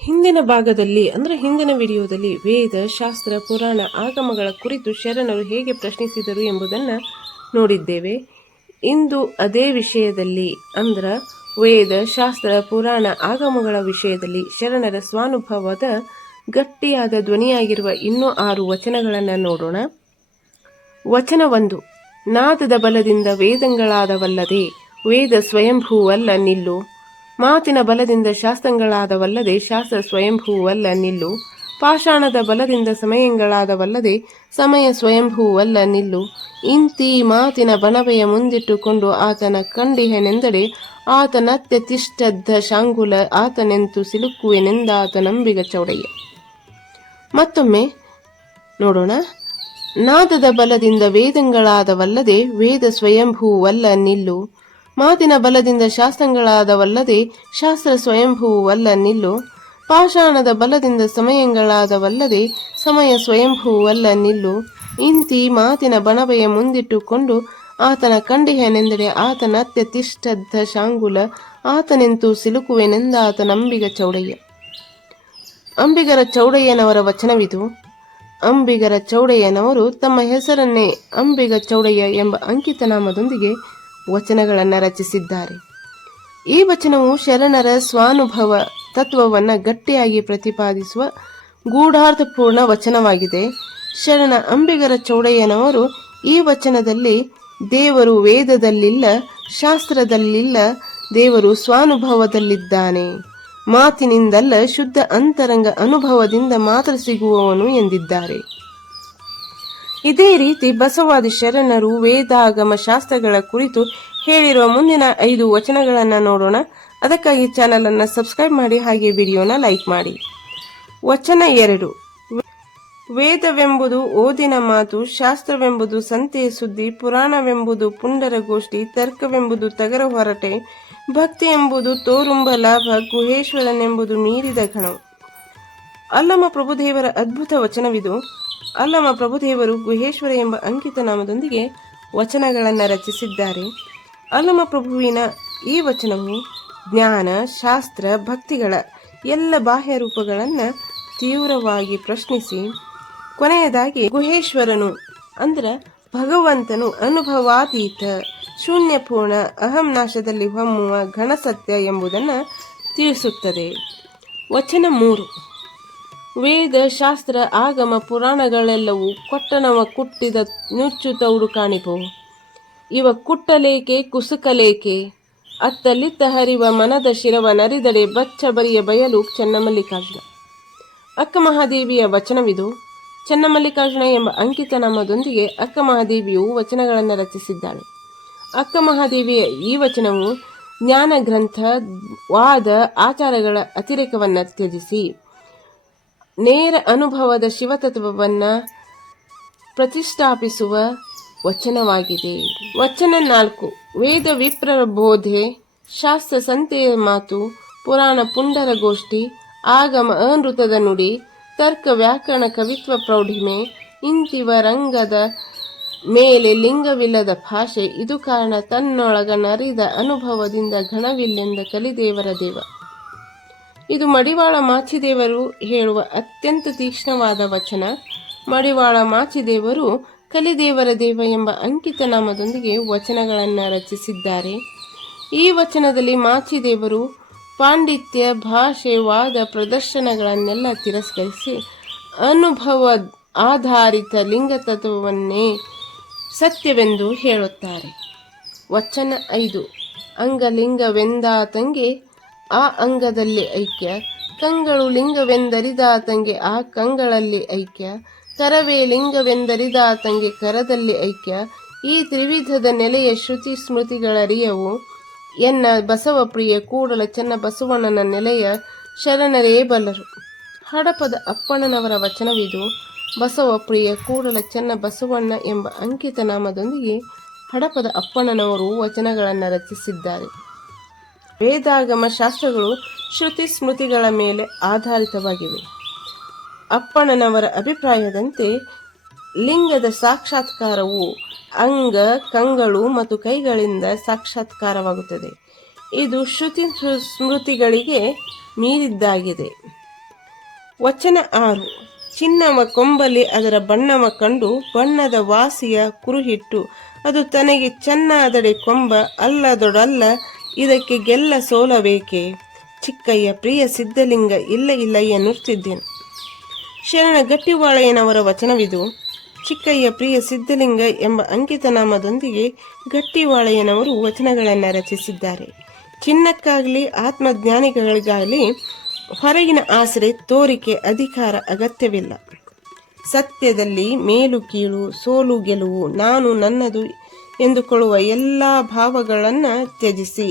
ಹಿಂದಿನ ಭಾಗದಲ್ಲಿ ಹಿಂದಿನ ವಿಡಿಯೋದಲ್ಲಿ ವೇದ, ಶಾಸ್ತ್ರ, ಪುರಾಣ, ಆಗಮಗಳ ಕುರಿತು ಶರಣರು ಹೇಗೆ ಪ್ರಶ್ನಿಸಿದರು ಎಂಬುದನ್ನು ನೋಡಿದ್ದೇವೆ. ಇಂದು ಅದೇ ವಿಷಯದಲ್ಲಿ ವೇದ, ಶಾಸ್ತ್ರ, ಪುರಾಣ, ಆಗಮಗಳ ವಿಷಯದಲ್ಲಿ ಶರಣರ ಸ್ವಾನುಭವದ ಗಟ್ಟಿಯಾದ ಧ್ವನಿಯಾಗಿರುವ ಇನ್ನೂ 6 ವಚನಗಳನ್ನು ನೋಡೋಣ. ವಚನ 1. ನಾದದ ಬಲದಿಂದ ವೇದಂಗಳಾದವಲ್ಲದೆ ವೇದ ಸ್ವಯಂಭೂವಲ್ಲ ನಿಲ್ಲು. ಮಾತಿನ ಬಲದಿಂದ ಶಾಸ್ತ್ರಗಳಾದವಲ್ಲದೆ ಶಾಸ್ತ್ರ ಸ್ವಯಂಭೂವಲ್ಲ ನಿಲ್ಲು. ಪಾಷಾಣದ ಬಲದಿಂದ ಸಮಯಗಳಾದವಲ್ಲದೆ ಸಮಯ ಸ್ವಯಂಭೂವಲ್ಲ ನಿಲ್ಲು. ಇಂತಿ ಮಾತಿನ ಬಣವೆಯ ಮುಂದಿಟ್ಟುಕೊಂಡು ಆತನ ಕಂಡಿಹೆನೆಂದಡೆ ಆತನತ್ಯತಿಷ್ಠದ್ದ ಶಾಂಗುಲ ಆತನೆಂತು ಸಿಲುಕುವೆನೆಂದಾತನಂಬಿಗ ಚೌಡಯ್ಯ. ಮತ್ತೊಮ್ಮೆ ನೋಡೋಣ. ನಾದದ ಬಲದಿಂದ ವೇದಗಳಾದವಲ್ಲದೆ ವೇದ ಸ್ವಯಂಭೂವಲ್ಲ ನಿಲ್ಲು. ಮಾತಿನ ಬಲದಿಂದ ಶಾಸ್ತ್ರಗಳಾದವಲ್ಲದೆ ಶಾಸ್ತ್ರ ಸ್ವಯಂಭೂವಲ್ಲ ನಿಲ್ಲು. ಪಾಷಾಣದ ಬಲದಿಂದ ಸಮಯಗಳಾದವಲ್ಲದೆ ಸಮಯ ಸ್ವಯಂಭೂವಲ್ಲ ನಿಲ್ಲು. ಇಂತಿ ಮಾತಿನ ಬಣವೆಯ ಮುಂದಿಟ್ಟುಕೊಂಡು ಆತನ ಕಂಡಿಹೆನೆಂದರೆ ಆತನತ್ಯತಿಷ್ಠದ್ದ ಶಾಂಗುಲ ಆತನೆಂತು ಸಿಲುಕುವೆನೆಂದಾತನಂಬಿಗ ಚೌಡಯ್ಯ. ಅಂಬಿಗರ ಚೌಡಯ್ಯನವರ ವಚನವಿದು. ಅಂಬಿಗರ ಚೌಡಯ್ಯನವರು ತಮ್ಮ ಹೆಸರನ್ನೇ ಅಂಬಿಗ ಚೌಡಯ್ಯ ಎಂಬ ಅಂಕಿತನಾಮದೊಂದಿಗೆ ವಚನಗಳನ್ನು ರಚಿಸಿದ್ದಾರೆ. ಈ ವಚನವು ಶರಣರ ಸ್ವಾನುಭವ ತತ್ವವನ್ನು ಗಟ್ಟಿಯಾಗಿ ಪ್ರತಿಪಾದಿಸುವ ಗೂಢಾರ್ಥಪೂರ್ಣ ವಚನವಾಗಿದೆ. ಶರಣ ಅಂಬಿಗರ ಚೌಡಯ್ಯನವರು ಈ ವಚನದಲ್ಲಿ ದೇವರು ವೇದದಲ್ಲಿಲ್ಲ, ಶಾಸ್ತ್ರದಲ್ಲಿಲ್ಲ, ದೇವರು ಸ್ವಾನುಭವದಲ್ಲಿದ್ದಾನೆ, ಮಾತಿನಿಂದಲ್ಲ ಶುದ್ಧ ಅಂತರಂಗ ಅನುಭವದಿಂದ ಮಾತ್ರ ಸಿಗುವವನು ಎಂದಿದ್ದಾರೆ. ಇದೇ ರೀತಿ ಬಸವಾದಿ ಶರಣರು ವೇದಾಗಮ ಶಾಸ್ತ್ರಗಳ ಕುರಿತು ಹೇಳಿರುವ ಮುಂದಿನ 5 ವಚನಗಳನ್ನು ನೋಡೋಣ. ಅದಕ್ಕಾಗಿ ಚಾನಲ್ ಅನ್ನು ಸಬ್ಸ್ಕ್ರೈಬ್ ಮಾಡಿ, ಹಾಗೆ ವಿಡಿಯೋನ ಲೈಕ್ ಮಾಡಿ. ವಚನ 2. ವೇದವೆಂಬುದು ಓದಿನ ಮಾತು, ಶಾಸ್ತ್ರವೆಂಬುದು ಸಂತೆಯ ಸುದ್ದಿ, ಪುರಾಣವೆಂಬುದು ಪುಂಡರ ಗೋಷ್ಠಿ, ತರ್ಕವೆಂಬುದು ತಗರ ಹೊರಟೆ, ಭಕ್ತಿ ಎಂಬುದು ತೋರುಂಬ ಲಾಭ, ಗುಹೇಶ್ವರನೆಂಬುದು ಮೀರಿದ ಗಣವು. ಅಲ್ಲಮ ಪ್ರಭುದೇವರ ಅದ್ಭುತ ವಚನವಿದು. ಅಲ್ಲಮ ಪ್ರಭುದೇವರು ಗುಹೇಶ್ವರ ಎಂಬ ಅಂಕಿತ ನಾಮದೊಂದಿಗೆ ವಚನಗಳನ್ನು ರಚಿಸಿದ್ದಾರೆ. ಅಲ್ಲಮ ಪ್ರಭುವಿನ ಈ ವಚನವು ಜ್ಞಾನ, ಶಾಸ್ತ್ರ, ಭಕ್ತಿಗಳ ಎಲ್ಲ ಬಾಹ್ಯ ರೂಪಗಳನ್ನು ತೀವ್ರವಾಗಿ ಪ್ರಶ್ನಿಸಿ ಕೊನೆಯದಾಗಿ ಗುಹೇಶ್ವರನು ಭಗವಂತನು ಅನುಭವಾತೀತ, ಶೂನ್ಯಪೂರ್ಣ, ಅಹಂನಾಶದಲ್ಲಿ ಹೊಮ್ಮುವ ಘನಸತ್ಯ ಎಂಬುದನ್ನು ತಿಳಿಸುತ್ತದೆ. ವಚನ 3. ವೇದ, ಶಾಸ್ತ್ರ, ಆಗಮ, ಪುರಾಣಗಳೆಲ್ಲವೂ ಕೊಟ್ಟನವ ಕುಟ್ಟಿದ ನುಚ್ಚು ತೌಡು ಕಾಣಿಪವು. ಇವ ಕುಟ್ಟಲೇಕೆ ಕುಸುಕಲೇಕೆ, ಅತ್ತಲಿತ್ತ ಹರಿವ ಮನದ ಶಿರವ ನರಿದಡೆ ಬಚ್ಚ ಬರಿಯ ಬಯಲು ಚೆನ್ನಮಲ್ಲಿಕಾರ್ಜುನ. ಅಕ್ಕ ಮಹಾದೇವಿಯ ವಚನವಿದು. ಚೆನ್ನಮಲ್ಲಿಕಾರ್ಜುನ ಎಂಬ ಅಂಕಿತ ನಾಮದೊಂದಿಗೆ ಅಕ್ಕ ಮಹಾದೇವಿಯು ವಚನಗಳನ್ನು ರಚಿಸಿದ್ದಾಳೆ. ಅಕ್ಕ ಮಹಾದೇವಿಯ ಈ ವಚನವು ಜ್ಞಾನ ಗ್ರಂಥ, ವಾದ, ಆಚಾರಗಳ ಅತಿರೇಕವನ್ನು ತ್ಯಜಿಸಿ ನೇರ ಅನುಭವದ ಶಿವತತ್ವವನ್ನು ಪ್ರತಿಷ್ಠಾಪಿಸುವ ವಚನವಾಗಿದೆ. ವಚನ 4. ವೇದ ವಿಪ್ರರ ಬೋಧೆ, ಶಾಸ್ತ್ರ ಸಂತೆಯ ಮಾತು, ಪುರಾಣ ಪುಂಡರ ಗೋಷ್ಠಿ, ಆಗಮ ಅನೃತದ ನುಡಿ, ತರ್ಕ ವ್ಯಾಕರಣ ಕವಿತ್ವ ಪ್ರೌಢಿಮೆ, ಇಂತಿವ ರಂಗದ ಮೇಲೆ ಲಿಂಗವಿಲ್ಲದ ಭಾಷೆ, ಇದು ಕಾರಣ ತನ್ನೊಳಗ ನರಿದ ಅನುಭವದಿಂದ ಘನವಿಲ್ಲೆಂದ ಕಲಿದೇವರ ದೇವ. ಇದು ಮಡಿವಾಳ ಮಾಚಿದೇವರು ಹೇಳುವ ಅತ್ಯಂತ ತೀಕ್ಷ್ಣವಾದ ವಚನ. ಮಡಿವಾಳ ಮಾಚಿದೇವರು ಕಲಿದೇವರ ದೇವ ಎಂಬ ಅಂಕಿತ ನಾಮದೊಂದಿಗೆ ವಚನಗಳನ್ನು ರಚಿಸಿದ್ದಾರೆ. ಈ ವಚನದಲ್ಲಿ ಮಾಚಿದೇವರು ಪಾಂಡಿತ್ಯ, ಭಾಷೆ, ವಾದ, ಪ್ರದರ್ಶನಗಳನ್ನೆಲ್ಲ ತಿರಸ್ಕರಿಸಿ ಅನುಭವ ಆಧಾರಿತ ಲಿಂಗತತ್ವವನ್ನೇ ಸತ್ಯವೆಂದು ಹೇಳುತ್ತಾರೆ. ವಚನ 5. ಅಂಗಲಿಂಗವೆಂದಾತಂಗೆ ಆ ಅಂಗದಲ್ಲಿ ಐಕ್ಯ, ಕಂಗಳು ಲಿಂಗವೆಂದರಿದಾತಂಗೆ ಆ ಕಂಗಳಲ್ಲಿ ಐಕ್ಯ, ಕರವೇ ಲಿಂಗವೆಂದರಿದಾತಂಗೆ ಕರದಲ್ಲಿ ಐಕ್ಯ, ಈ ತ್ರಿವಿಧದ ನೆಲೆಯ ಶ್ರುತಿ ಸ್ಮೃತಿಗಳರಿಯವು ಎನ್ನ ಬಸವಪ್ರಿಯ ಕೂಡಲ ಚೆನ್ನ ಬಸವಣ್ಣನ ನೆಲೆಯ ಶರಣರೇ ಬಲ್ಲರು. ಹಡಪದ ಅಪ್ಪಣ್ಣನವರ ವಚನವಿದು. ಬಸವಪ್ರಿಯ ಕೂಡಲ ಚೆನ್ನ ಬಸವಣ್ಣ ಎಂಬ ಅಂಕಿತ ನಾಮದೊಂದಿಗೆ ಹಡಪದ ಅಪ್ಪಣ್ಣನವರು ವಚನಗಳನ್ನು ರಚಿಸಿದ್ದಾರೆ. ವೇದಾಗಮ ಶಾಸ್ತ್ರಗಳು ಶ್ರುತಿ ಸ್ಮೃತಿಗಳ ಮೇಲೆ ಆಧಾರಿತವಾಗಿವೆ. ಅಪ್ಪಣ್ಣನವರ ಅಭಿಪ್ರಾಯದಂತೆ ಲಿಂಗದ ಸಾಕ್ಷಾತ್ಕಾರವು ಅಂಗ, ಕಂಗಳು ಮತ್ತು ಕೈಗಳಿಂದ ಸಾಕ್ಷಾತ್ಕಾರವಾಗುತ್ತದೆ. ಇದು ಶ್ರುತಿ ಸ್ಮೃತಿಗಳಿಗೆ ಮೀರಿದ್ದಾಗಿದೆ. ವಚನ 6. ಚಿನ್ನವ ಕೊಂಬಲಿ ಅದರ ಬಣ್ಣವ ಕಂಡು ಬಣ್ಣದ ವಾಸಿಯ ಕುರುಹಿಟ್ಟು ಅದು ತನಗೆ ಚೆನ್ನಾದಡೆ ಕೊಂಬ ಅಲ್ಲದೊಡಲ್ಲ ಇದಕ್ಕೆ ಗೆಲ್ಲ ಸೋಲಬೇಕೆ. ಚಿಕ್ಕಯ್ಯ ಪ್ರಿಯ ಸಿದ್ಧಲಿಂಗ ಇಲ್ಲ ಎನ್ನುತ್ತಿದ್ದೇನೆ. ಶರಣ ಗಟ್ಟಿವಾಳೆಯನವರ ವಚನವಿದು. ಚಿಕ್ಕಯ್ಯ ಪ್ರಿಯ ಸಿದ್ಧಲಿಂಗ ಎಂಬ ಅಂಕಿತನಾಮದೊಂದಿಗೆ ಗಟ್ಟಿವಾಳೆಯನವರು ವಚನಗಳನ್ನು ರಚಿಸಿದ್ದಾರೆ. ಚಿನ್ನಕ್ಕಾಗಲಿ ಆತ್ಮಜ್ಞಾನಿಗಳಿಗಾಗಲಿ ಹೊರಗಿನ ಆಸರೆ ತೋರಿಕೆ ಅಧಿಕಾರ ಅಗತ್ಯವಿಲ್ಲ. ಸತ್ಯದಲ್ಲಿ ಮೇಲು ಕೀಳು ಸೋಲು ಗೆಲುವು ನಾನು ನನ್ನದು ಎಂದುಕೊಳ್ಳುವ ಎಲ್ಲ ಭಾವಗಳನ್ನು ತ್ಯಜಿಸಿ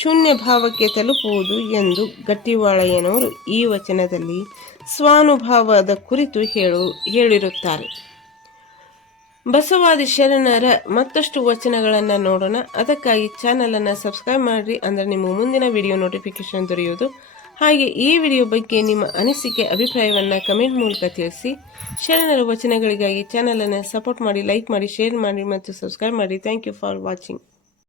ಶೂನ್ಯ ಭಾವಕ್ಕೆ ತಲುಪುವುದು ಎಂದು ಗಟ್ಟಿವಾಳೆಯನವರು ಈ ವಚನದಲ್ಲಿ ಸ್ವಾನುಭಾವದ ಕುರಿತು ಹೇಳಿರುತ್ತಾರೆ. ಬಸವಾದಿ ಶರಣರ ಮತ್ತಷ್ಟು ವಚನಗಳನ್ನು ನೋಡೋಣ. ಅದಕ್ಕಾಗಿ ಚಾನಲನ್ನು ಸಬ್ಸ್ಕ್ರೈಬ್ ಮಾಡಿರಿ, ಅಂದರೆ ನಿಮ್ಮ ಮುಂದಿನ ವಿಡಿಯೋ ನೋಟಿಫಿಕೇಶನ್ ದೊರೆಯುವುದು. ಹಾಗೆ ಈ ವಿಡಿಯೋ ಬಗ್ಗೆ ನಿಮ್ಮ ಅನಿಸಿಕೆ ಅಭಿಪ್ರಾಯವನ್ನು ಕಮೆಂಟ್ ಮೂಲಕ ತಿಳಿಸಿ. ಶರಣರ ವಚನಗಳಿಗಾಗಿ ಚಾನಲನ್ನು ಸಪೋರ್ಟ್ ಮಾಡಿ, ಲೈಕ್ ಮಾಡಿ, ಶೇರ್ ಮಾಡಿ ಮತ್ತು ಸಬ್ಸ್ಕ್ರೈಬ್ ಮಾಡಿ. Thank you for watching.